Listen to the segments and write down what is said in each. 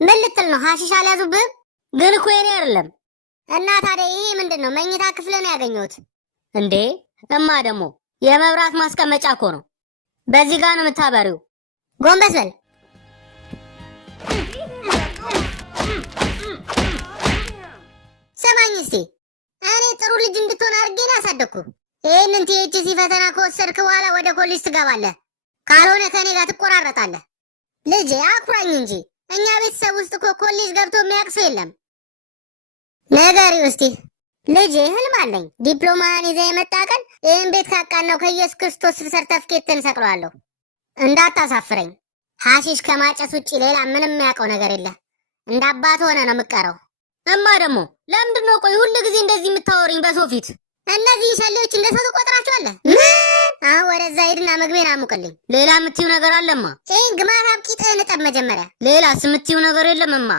ምን ልትል ነው? ሐሺሽ አልያዙብህም? ግን እኮ የኔ አይደለም። እና ታዲያ ይሄ ምንድነው? መኝታ ክፍል ነው ያገኘሁት። እንዴ እማ ደግሞ የመብራት ማስቀመጫ እኮ ነው። በዚህ ጋር ነው የምታበሪው። ጎንበስ በል። ሰማኝ እስቲ እኔ ጥሩ ልጅ እንድትሆን አድርጌ ነው ያሳደግኩ። ይህንን ቲኤችሲ ፈተና ከወሰድክ በኋላ ወደ ኮሌጅ ትገባለህ። ካልሆነ ከኔ ጋር ትቆራረጣለህ። ልጄ አኩራኝ እንጂ እኛ ቤተሰብ ውስጥ እኮ ኮሌጅ ገብቶ የሚያውቅ ሰው የለም። ነገሪው እስቲ ልጄ ህልም አለኝ። ዲፕሎማን ይዘህ የመጣ ቀን ይህን ቤት ካቃናው ከኢየሱስ ክርስቶስ ሰርተፍኬትን ሰቅለዋለሁ። እንዳታሳፍረኝ። ሐሺሽ ከማጨስ ውጭ ሌላ ምንም የሚያውቀው ነገር የለ። እንደ አባት ሆነ ነው የምቀረው። እማ ደግሞ ለምንድን ነው ቆይ ሁሉ ጊዜ እንደዚህ የምታወሪኝ በሰው ፊት? እነዚህ ሸሌዎች እንደ ሰው ትቆጥራቸዋለህ? አሁን ወደዛ ሂድና ምግቤን አሙቅልኝ። ሌላ የምትይው ነገር አለማ? ይህን ግማት አብቂጥህን እጠብ መጀመሪያ። ሌላስ የምትይው ነገር የለም እማ?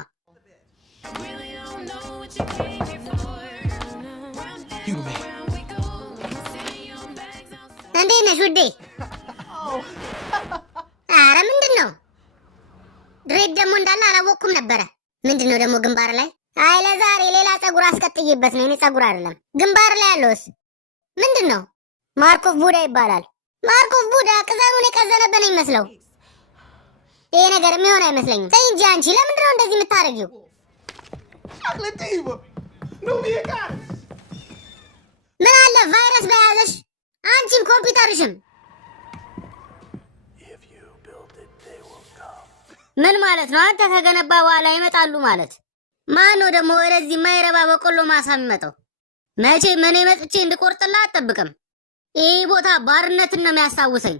እንዴት ነሽ ውዴ? አረ ምንድን ነው ድሬድ ደግሞ እንዳለ አላወቅኩም ነበረ። ምንድን ነው ደግሞ ግንባር ላይ? አይ ለዛሬ ሌላ ፀጉር አስቀጥዬበት ነው። የኔ ፀጉር አይደለም። ግንባር ላይ ያለውስ ምንድን ነው? ማርኮቭ ቡዳ ይባላል። ማርኮቭ ቡዳ ቅዘኑን የቀዘነበት ነው የሚመስለው። ይሄ ነገር የሚሆን አይመስለኝም። ተይ እንጂ አንቺ ለምንድን ነው እንደዚህ የምታረጊው? ምን አለ ቫይረስ በያዘሽ አንቺም ኮምፒውተርሽም። ምን ማለት ነው? አንተ ከገነባ በኋላ ይመጣሉ ማለት? ማን ነው ደግሞ ወደዚህ የማይረባ በቆሎ ማሳ የሚመጣው? መቼም እኔ መጥቼ እንድቆርጥልህ አትጠብቅም። ይህ ቦታ ባርነትን ነው የሚያስታውሰኝ።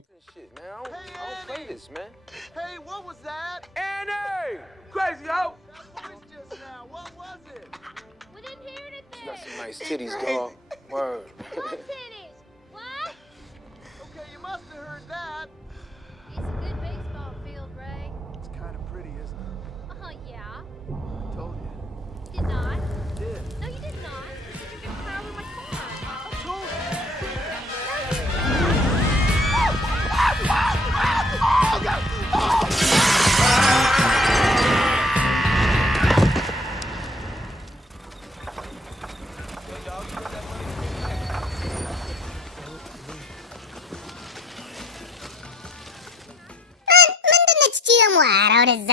ወደዛ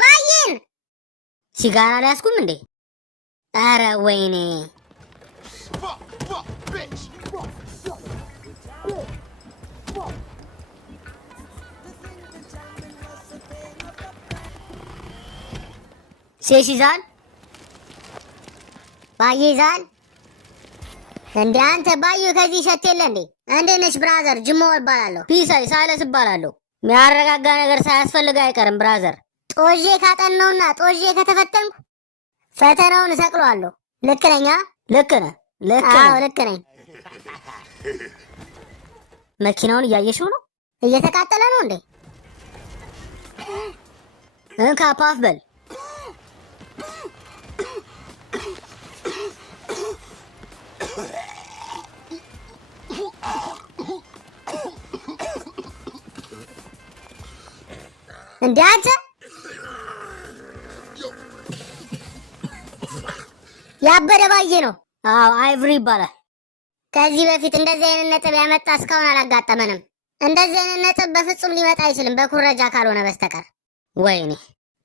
ባየን ሲጋራ ሊያስቁም እንዴ? አረ ወይኔ ሴሽ ይዛል ባየ ይዛል እንዴ? አንተ ባዩ ከዚህ ሸት የለ እንዴ? እንዴት ነሽ ብራዘር? ጅሞ እባላለሁ። ፒሳይ ሳይለስ እባላለሁ። የሚያረጋጋ ነገር ሳያስፈልግ አይቀርም ብራዘር። ጦዤ ካጠናውና ጦዤ ከተፈተንኩ ፈተናውን እሰቅለዋለሁ። ልክ ነኝ? ልክ ነህ? አዎ ልክ ነኝ። መኪናውን እያየሽው ነው? እየተቃጠለ ነው እንዴ? እንካ ፓፍ በል። እንዴ አንተ ያበደ ባየ ነው። አዎ አይቭሪ ይባላል። ከዚህ በፊት እንደዚህ አይነት ነጥብ ያመጣ እስካሁን አላጋጠመንም። እንደዚህ አይነት ነጥብ በፍጹም ሊመጣ አይችልም በኩረጃ ካልሆነ በስተቀር። ወይኔ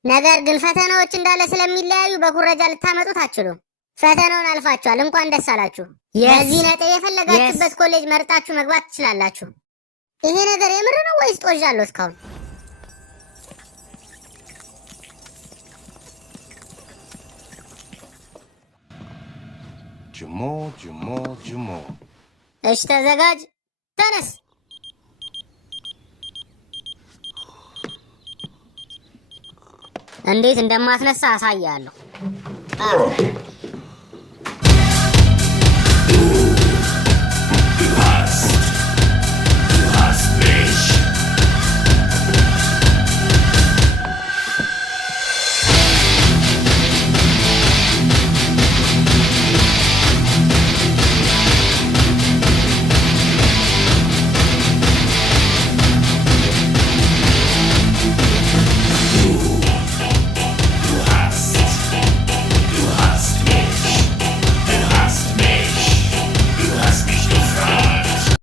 ነገር ግን ፈተናዎች እንዳለ ስለሚለያዩ በኩረጃ ልታመጡት አትችሉም። ፈተናውን አልፋችኋል። እንኳን ደስ አላችሁ። የዚህ ነጥብ የፈለጋችሁበት ኮሌጅ መርጣችሁ መግባት ትችላላችሁ። ይሄ ነገር የምር ነው ወይስ ጦዣለሁ እስካሁን? ጅሞ እሺ ተዘጋጅ፣ ተነስ። እንዴት እንደማትነሳ አሳያለሁ።